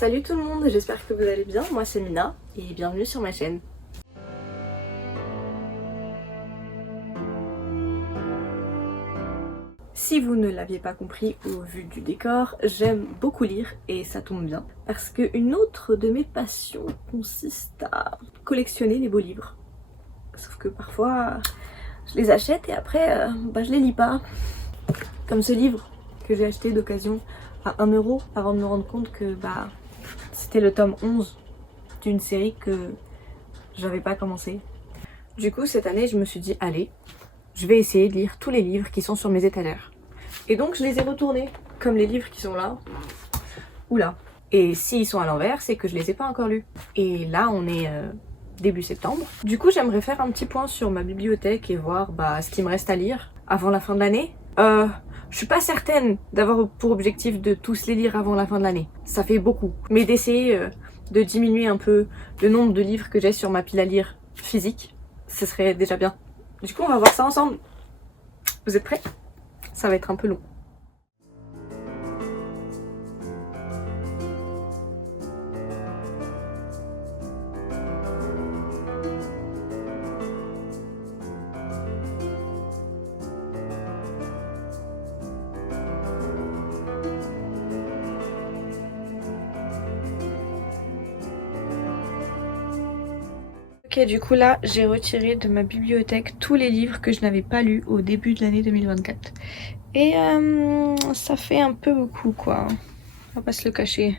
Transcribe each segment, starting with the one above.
Salut tout le monde, j'espère que vous allez bien, moi c'est Mina et bienvenue sur ma chaîne. Si vous ne l'aviez pas compris au vu du décor, j'aime beaucoup lire et ça tombe bien parce qu'une autre de mes passions consiste à collectionner les beaux livres. Sauf que parfois je les achète et après je les lis pas. Comme ce livre que j'ai acheté d'occasion à 1 € avant de me rendre compte que c'était le tome 11 d'une série que j'avais pas commencé. Du coup cette année je me suis dit allez, je vais essayer de lire tous les livres qui sont sur mes étagères. Et donc je les ai retournés, comme les livres qui sont là, ou là. Et s'ils sont à l'envers, c'est que je les ai pas encore lus. Et là on est début septembre. Du coup j'aimerais faire un petit point sur ma bibliothèque et voir ce qu'il me reste à lire avant la fin de l'année. Je suis pas certaine d'avoir pour objectif de tous les lire avant la fin de l'année. Ça fait beaucoup. Mais d'essayer de diminuer un peu le nombre de livres que j'ai sur ma pile à lire physique, ce serait déjà bien. Du coup on va voir ça ensemble. Vous êtes prêts? Ça va être un peu long. Ok, du coup là, j'ai retiré de ma bibliothèque tous les livres que je n'avais pas lus au début de l'année 2024. Et ça fait un peu beaucoup quoi, on va pas se le cacher.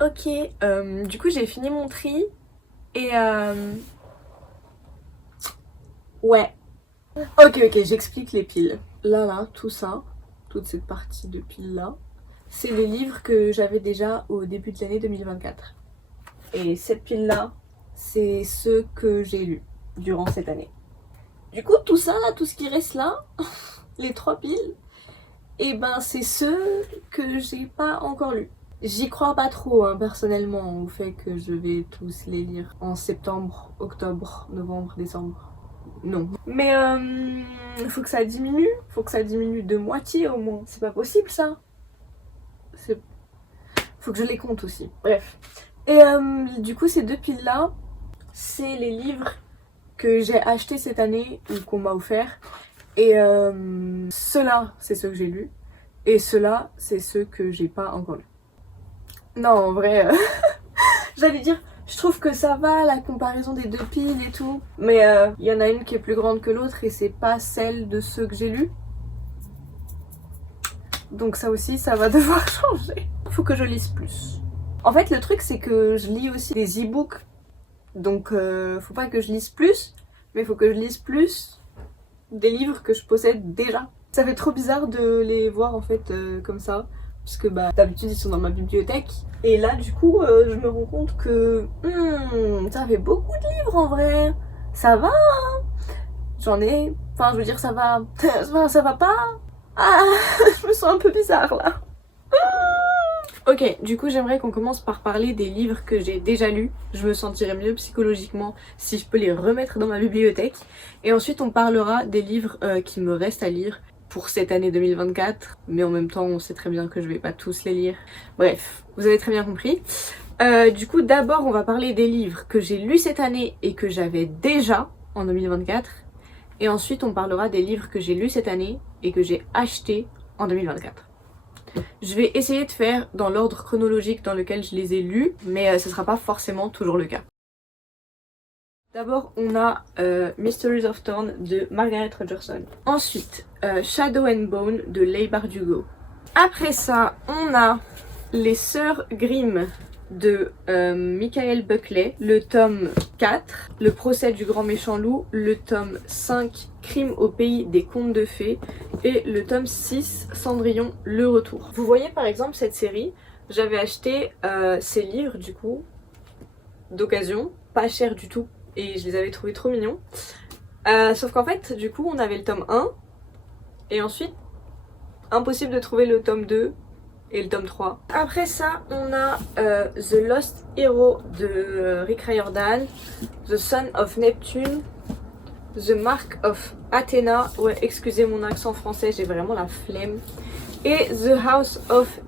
Ok, du coup j'ai fini mon tri et ouais. Ok, j'explique les piles. Là, tout ça, toute cette partie de piles là, c'est les livres que j'avais déjà au début de l'année 2024. Et cette pile là, c'est ceux que j'ai lus durant cette année. Du coup tout ça là, tout ce qui reste là, les 3 piles, et c'est ceux que j'ai pas encore lus. J'y crois pas trop personnellement au fait que je vais tous les lire en septembre, octobre, novembre, décembre. Non. Mais faut que ça diminue. Faut que ça diminue de moitié au moins. C'est pas possible ça. Faut que je les compte aussi. Bref. Et du coup ces 2 piles là, c'est les livres que j'ai achetés cette année ou qu'on m'a offert. Et ceux-là, c'est ceux que j'ai lus. Et ceux-là, c'est ceux que j'ai pas encore lus. Non, en vrai, j'allais dire, je trouve que ça va, la comparaison des 2 piles et tout. Mais il y en a une qui est plus grande que l'autre et c'est pas celle de ceux que j'ai lus. Donc ça aussi, ça va devoir changer. Faut que je lise plus. En fait, le truc, c'est que je lis aussi des e-books. Donc faut pas que je lise plus, mais faut que je lise plus des livres que je possède déjà. Ça fait trop bizarre de les voir en fait comme ça. Puisque d'habitude ils sont dans ma bibliothèque. Et là du coup je me rends compte que ça fait beaucoup de livres en vrai. Ça va hein. J'en ai... Enfin je veux dire ça va... ça va pas. Ah je me sens un peu bizarre là. Ok, du coup j'aimerais qu'on commence par parler des livres que j'ai déjà lus. Je me sentirais mieux psychologiquement si je peux les remettre dans ma bibliothèque. Et ensuite on parlera des livres qui me restent à lire pour cette année 2024, mais en même temps on sait très bien que je vais pas tous les lire. Bref, vous avez très bien compris. Du coup d'abord on va parler des livres que j'ai lus cette année et que j'avais déjà en 2024. Et ensuite on parlera des livres que j'ai lus cette année et que j'ai achetés en 2024. Je vais essayer de faire dans l'ordre chronologique dans lequel je les ai lus, mais ce sera pas forcément toujours le cas. D'abord, on a Mysteries of Thorn de Margaret Rogerson. Ensuite, Shadow and Bone de Leigh Bardugo. Après ça, on a Les Sœurs Grimm de Michael Buckley, le tome 4, Le procès du grand méchant loup, le tome 5, Crime au pays des contes de fées, et le tome 6, Cendrillon, le retour. Vous voyez par exemple cette série, j'avais acheté ces livres du coup d'occasion, pas cher du tout, et je les avais trouvés trop mignons. Sauf qu'en fait, du coup, on avait le tome 1, et ensuite, impossible de trouver le tome 2 et le tome 3. Après ça, on a The Lost Hero de Rick Riordan, The Son of Neptune, The Mark of Athena, ouais, excusez mon accent français, j'ai vraiment la flemme, et The House of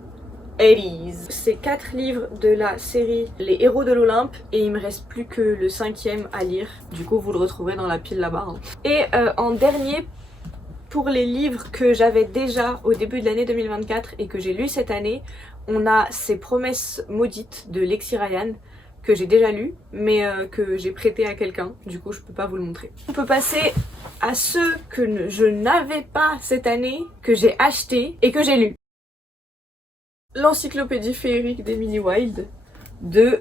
Hades. C'est 4 livres de la série Les Héros de l'Olympe et il me reste plus que le 5e à lire. Du coup, vous le retrouverez dans la pile là-bas. Hein. Et en dernier, pour les livres que j'avais déjà au début de l'année 2024 et que j'ai lu cette année, on a Ces promesses maudites de Lexi Ryan que j'ai déjà lu, mais que j'ai prêté à quelqu'un. Du coup, je peux pas vous le montrer. On peut passer à ceux que je n'avais pas cette année, que j'ai acheté et que j'ai lu. L'encyclopédie féerique d'Emily Wilde de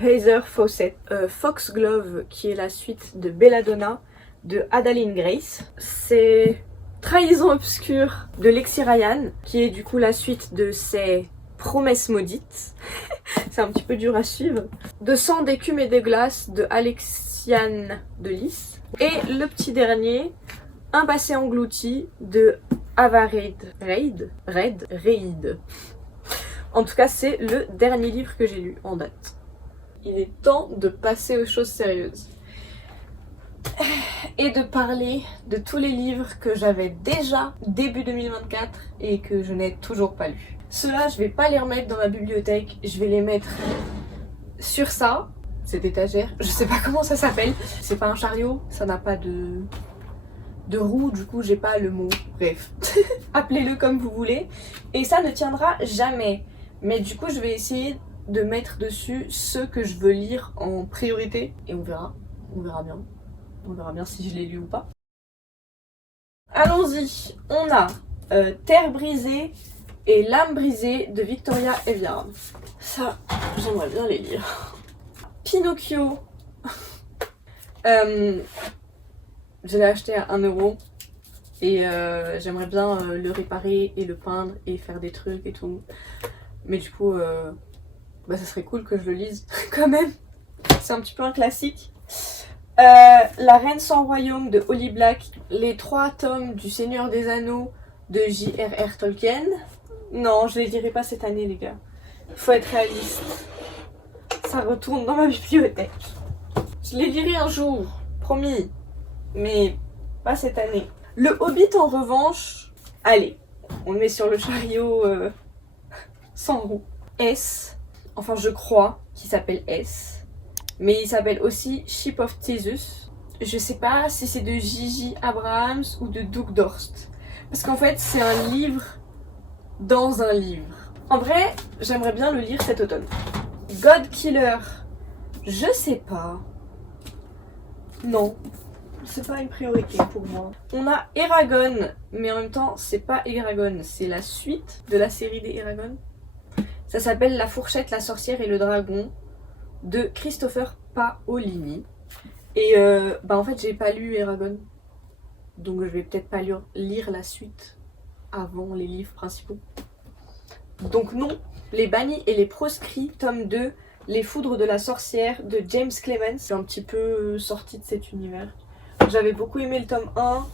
Heather Fawcett, Foxglove qui est la suite de Belladonna de Adaline Grace, c'est Trahison obscure de Lexi Ryan qui est du coup la suite de Ces promesses maudites, c'est un petit peu dur à suivre, De sang, d'écume et de glace de Alexiane de Lys, et le petit dernier, Un passé englouti de Ava Reid. En tout cas, c'est le dernier livre que j'ai lu en date. Il est temps de passer aux choses sérieuses. Et de parler de tous les livres que j'avais déjà début 2024 et que je n'ai toujours pas lus. Ceux-là, je vais pas les remettre dans ma bibliothèque, je vais les mettre sur ça, cette étagère. Je sais pas comment ça s'appelle. C'est pas un chariot, ça n'a pas de roue, du coup j'ai pas le mot. Bref, appelez-le comme vous voulez. Et ça ne tiendra jamais. Mais du coup, je vais essayer de mettre dessus ceux que je veux lire en priorité. Et on verra bien. On verra bien si je l'ai lu ou pas. Allons-y. On a Terre brisée et L'âme brisée de Victoria Aveyard. Ça, j'aimerais bien les lire. Pinocchio. Je l'ai acheté à 1€. Et j'aimerais bien le réparer et le peindre et faire des trucs et tout. Mais du coup, ça serait cool que je le lise quand même. C'est un petit peu un classique. La Reine sans royaume de Holly Black. Les 3 tomes du Seigneur des Anneaux de J.R.R. Tolkien. Non, je les lirai pas cette année, les gars. Faut être réaliste. Ça retourne dans ma bibliothèque. Je les lirai un jour, promis. Mais pas cette année. Le Hobbit, en revanche, allez, on le met sur le chariot sans roue. S, enfin je crois qu'il s'appelle S, mais il s'appelle aussi Ship of Theseus. Je sais pas si c'est de J.J. Abrams ou de Doug Dorst, parce qu'en fait c'est un livre dans un livre. En vrai, j'aimerais bien le lire cet automne. God Killer, je sais pas. Non. C'est pas une priorité pour moi. On a Eragon, mais en même temps, c'est pas Eragon, c'est la suite de la série des Eragon. Ça s'appelle La fourchette, la sorcière et le dragon de Christopher Paolini. Et en fait, j'ai pas lu Eragon, donc je vais peut-être pas lire la suite avant les livres principaux. Donc non, Les bannis et les proscrits, tome 2, Les foudres de la sorcière de James Clemens. C'est un petit peu sorti de cet univers. J'avais beaucoup aimé le tome 1,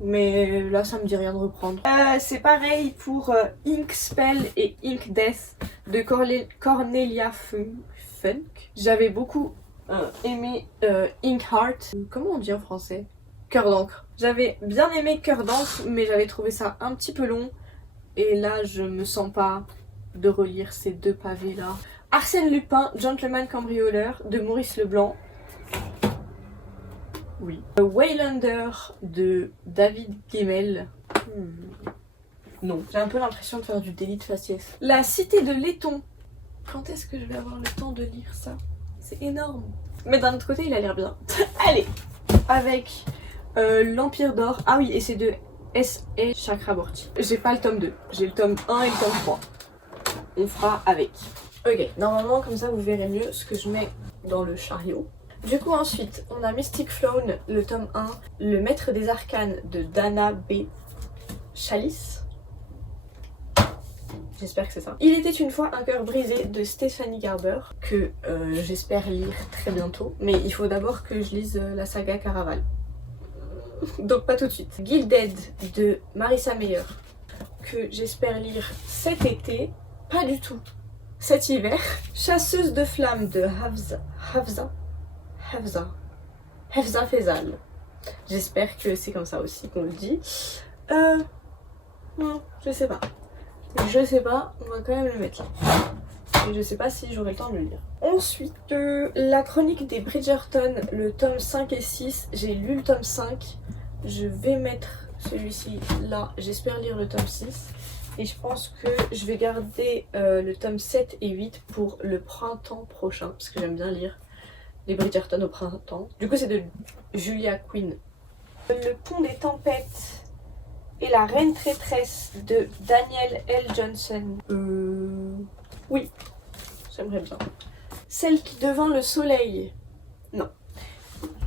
mais là ça me dit rien de reprendre. C'est pareil pour Ink Spell et Ink Death de Cornelia Funk. J'avais beaucoup aimé Ink Heart. Comment on dit en français? Cœur d'encre. J'avais bien aimé Cœur d'encre, mais j'avais trouvé ça un petit peu long. Et là je me sens pas de relire ces 2 pavés là. Arsène Lupin, Gentleman cambrioleur de Maurice Leblanc. Oui. Waylander de David Gemmell. Non. J'ai un peu l'impression de faire du délit de faciès. La cité de Letton. Quand est-ce que je vais avoir le temps de lire ça? C'est énorme. Mais d'un autre côté, il a l'air bien. Allez. Avec l'Empire d'Or. Ah oui, et c'est de S.A. Chakraborty. J'ai pas le tome 2. J'ai le tome 1 et le tome 3. On fera avec. Ok. Normalement, comme ça, vous verrez mieux ce que je mets dans le chariot. Du coup ensuite on a Mystic Throne, le tome 1, Le Maître des Arcanes de Dana B. Chalice. J'espère que c'est ça. Il était une fois un cœur brisé de Stephanie Garber, que j'espère lire très bientôt. Mais il faut d'abord que je lise la saga Caraval. Donc pas tout de suite. Gilded de Marissa Meyer, que j'espère lire cet été. Pas du tout. Cet hiver. Chasseuse de flammes de Hafsa Faisal. J'espère que c'est comme ça aussi qu'on le dit. Non, je sais pas. Je sais pas, on va quand même le mettre là. Et je sais pas si j'aurai le temps de le lire. Ensuite, la chronique des Bridgerton, le tome 5 et 6. J'ai lu le tome 5. Je vais mettre celui-ci là. J'espère lire le tome 6. Et je pense que je vais garder le tome 7 et 8 pour le printemps prochain. Parce que j'aime bien lire les Bridgerton au printemps. Du coup, c'est de Julia Quinn. Le pont des tempêtes et la reine traîtresse de Daniel L. Johnson. Oui, j'aimerais bien. Celle qui devint le soleil. Non.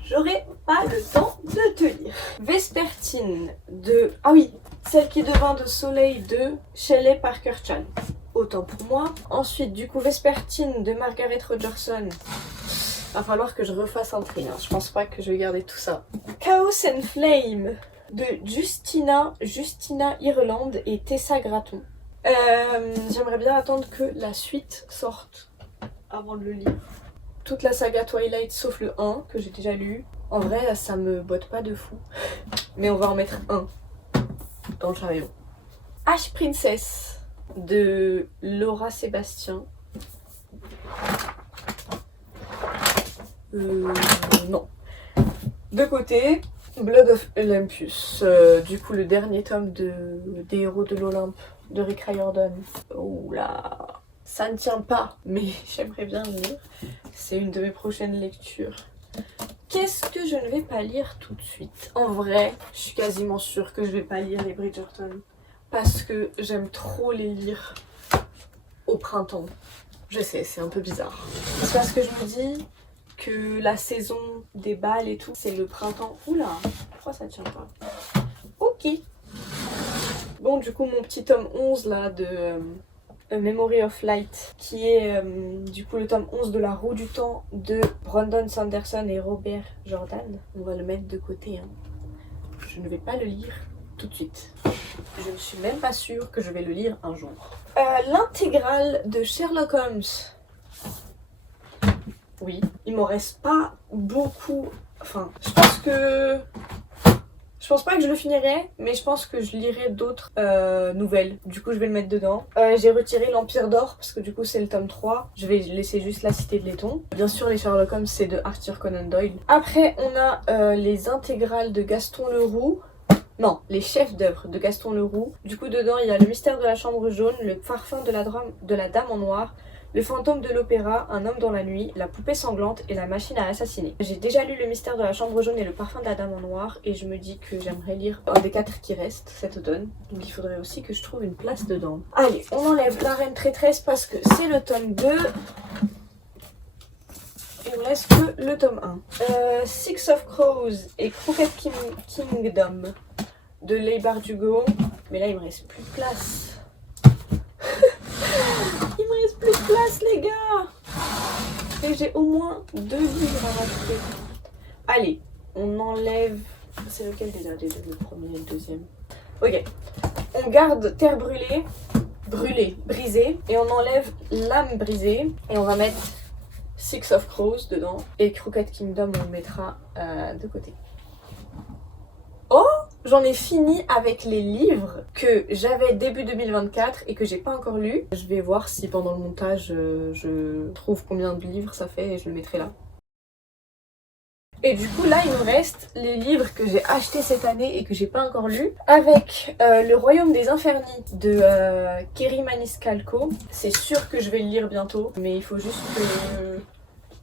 J'aurai pas le temps de te lire. Vespertine de... Ah oui, celle qui devint le soleil de Shelley Parker Chan. Autant pour moi. Ensuite, du coup, Vespertine de Margaret Rogerson. Va falloir que je refasse un tri, hein. Je pense pas que je vais garder tout ça. Chaos and Flame de Justina Ireland et Tessa Gratton. J'aimerais bien attendre que la suite sorte avant de le lire. Toute la saga Twilight sauf le 1 que j'ai déjà lu. En vrai, ça me botte pas de fou. Mais on va en mettre un dans le chariot. Ash Princess de Laura Sébastien. Non. De côté, Blood of Olympus. Du coup, le dernier tome des Héros de l'Olympe de Rick Riordan. Oh là, ça ne tient pas, mais j'aimerais bien le lire. C'est une de mes prochaines lectures. Qu'est-ce que je ne vais pas lire tout de suite? En vrai, je suis quasiment sûre que je vais pas lire les Bridgerton. Parce que j'aime trop les lire au printemps. Je sais, c'est un peu bizarre. C'est parce que je me dis que la saison des balles et tout, c'est le printemps. Oula, pourquoi ça tient pas? Ok. Bon, du coup, mon petit tome 11 là de A Memory of Light, qui est du coup le tome 11 de La Roue du Temps de Brandon Sanderson et Robert Jordan. On va le mettre de côté, hein. Je ne vais pas le lire tout de suite. Je ne suis même pas sûre que je vais le lire un jour. L'intégrale de Sherlock Holmes. Oui, il m'en reste pas beaucoup. Enfin, je pense pas que je le finirai, mais je pense que je lirai d'autres nouvelles. Du coup, je vais le mettre dedans. J'ai retiré l'Empire d'Or, parce que du coup, c'est le tome 3. Je vais laisser juste la Cité de Laiton. Bien sûr, les Sherlock Holmes, c'est de Arthur Conan Doyle. Après, on a les intégrales de Gaston Leroux. Non, les chefs d'œuvre de Gaston Leroux. Du coup, dedans, il y a Le Mystère de la Chambre Jaune, Le Parfum de la Dame en Noir, Le Fantôme de l'Opéra, Un Homme dans la Nuit, La Poupée Sanglante et La Machine à Assassiner. J'ai déjà lu Le Mystère de la Chambre Jaune et Le Parfum de la Dame en Noir et je me dis que j'aimerais lire un des 4 qui restent cet automne. Donc il faudrait aussi que je trouve une place dedans. Allez, on enlève La Reine Traîtresse parce que c'est le tome 2. Et on laisse que le tome 1. Six of Crows et Crooked Kingdom de Leigh Bardugo. Mais là, il me reste plus de place. Il me reste plus de place, les gars. Et j'ai au moins 2 livres à rajouter. Allez, on enlève... C'est lequel déjà des deux? Le premier et le deuxième. Ok. On garde Terre brûlée, brisée. Et on enlève L'âme brisée. Et on va mettre Six of Crows dedans. Et Crooked Kingdom, on le mettra de côté. Oh! J'en ai fini avec les livres que j'avais début 2024 et que j'ai pas encore lus. Je vais voir si pendant le montage je trouve combien de livres ça fait et je le mettrai là. Et du coup là il me reste les livres que j'ai achetés cette année et que j'ai pas encore lus. Avec Le Royaume des Infernits de Kerry Maniscalco. C'est sûr que je vais le lire bientôt, mais il faut juste que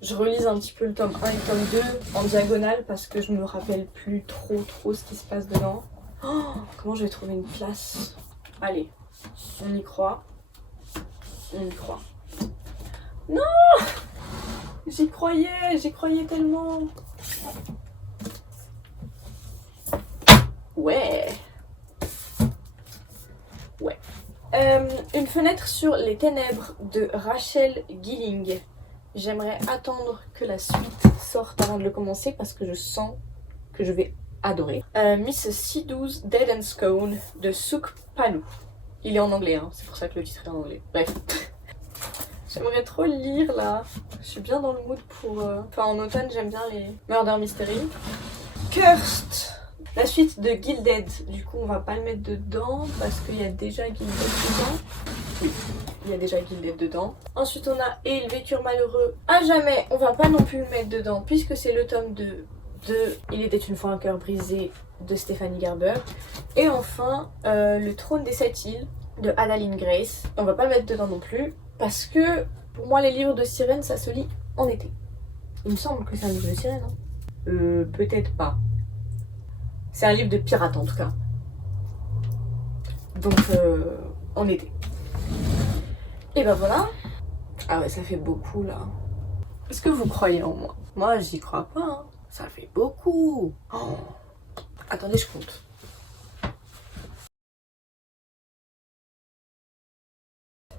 je relise un petit peu le tome 1 et le tome 2 en diagonale parce que je me rappelle plus trop ce qui se passe dedans. Oh, comment je vais trouver une place? Allez, on y croit. On y croit. Non! J'y croyais tellement. Ouais. Une fenêtre sur les ténèbres de Rachel Gilling. J'aimerais attendre que la suite sorte avant de le commencer parce que je sens que je vais adorer. Miss C12 Dead and Scone de Suk Paloo. Il est en anglais, hein, c'est pour ça que le titre est en anglais. Bref. J'aimerais trop le lire là. Je suis bien dans le mood pour... Enfin en automne j'aime bien les murder mystery. Cursed. La suite de Gilded. Du coup on va pas le mettre dedans parce qu'il y a déjà Gilded dedans. Oui, il y a déjà Gilded dedans. Ensuite on a Et ils vécurent malheureux à jamais. On va pas non plus le mettre dedans puisque c'est le tome 2 de Il était une fois un cœur brisé de Stephanie Garber. Et enfin Le trône des 7 îles de Adaline Grace. On va pas le mettre dedans non plus. Parce que pour moi les livres de sirène ça se lit en été. Il me semble que c'est un livre de sirène. Hein. Peut-être pas. C'est un livre de pirate en tout cas. Donc en été. Et ben voilà. Ah ouais ça fait beaucoup là. Est-ce que vous croyez en moi? Moi j'y crois pas. Hein. Ça fait beaucoup. Oh. Attendez je compte.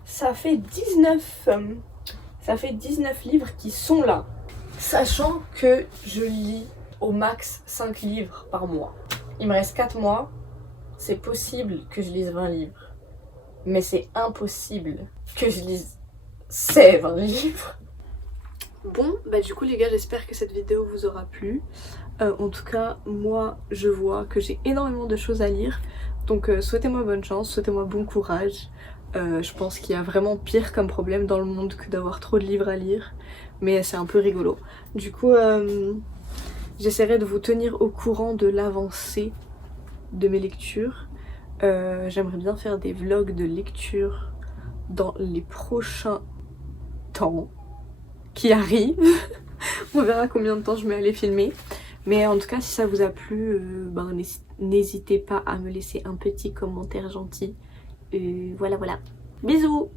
Ça fait 19 livres qui sont là. Sachant que je lis au max 5 livres par mois. Il me reste 4 mois. C'est possible que je lise 20 livres. Mais c'est impossible que je lise ces 20 livres. Bon, bah du coup les gars, j'espère que cette vidéo vous aura plu. En tout cas, moi je vois que j'ai énormément de choses à lire. Donc souhaitez-moi bonne chance, souhaitez-moi bon courage. Je pense qu'il y a vraiment pire comme problème dans le monde que d'avoir trop de livres à lire. Mais c'est un peu rigolo. Du coup, j'essaierai de vous tenir au courant de l'avancée de mes lectures. J'aimerais bien faire des vlogs de lecture dans les prochains temps qui arrivent. On verra combien de temps je mets à les filmer. Mais en tout cas, si ça vous a plu, n'hésitez pas à me laisser un petit commentaire gentil. Voilà. Bisous!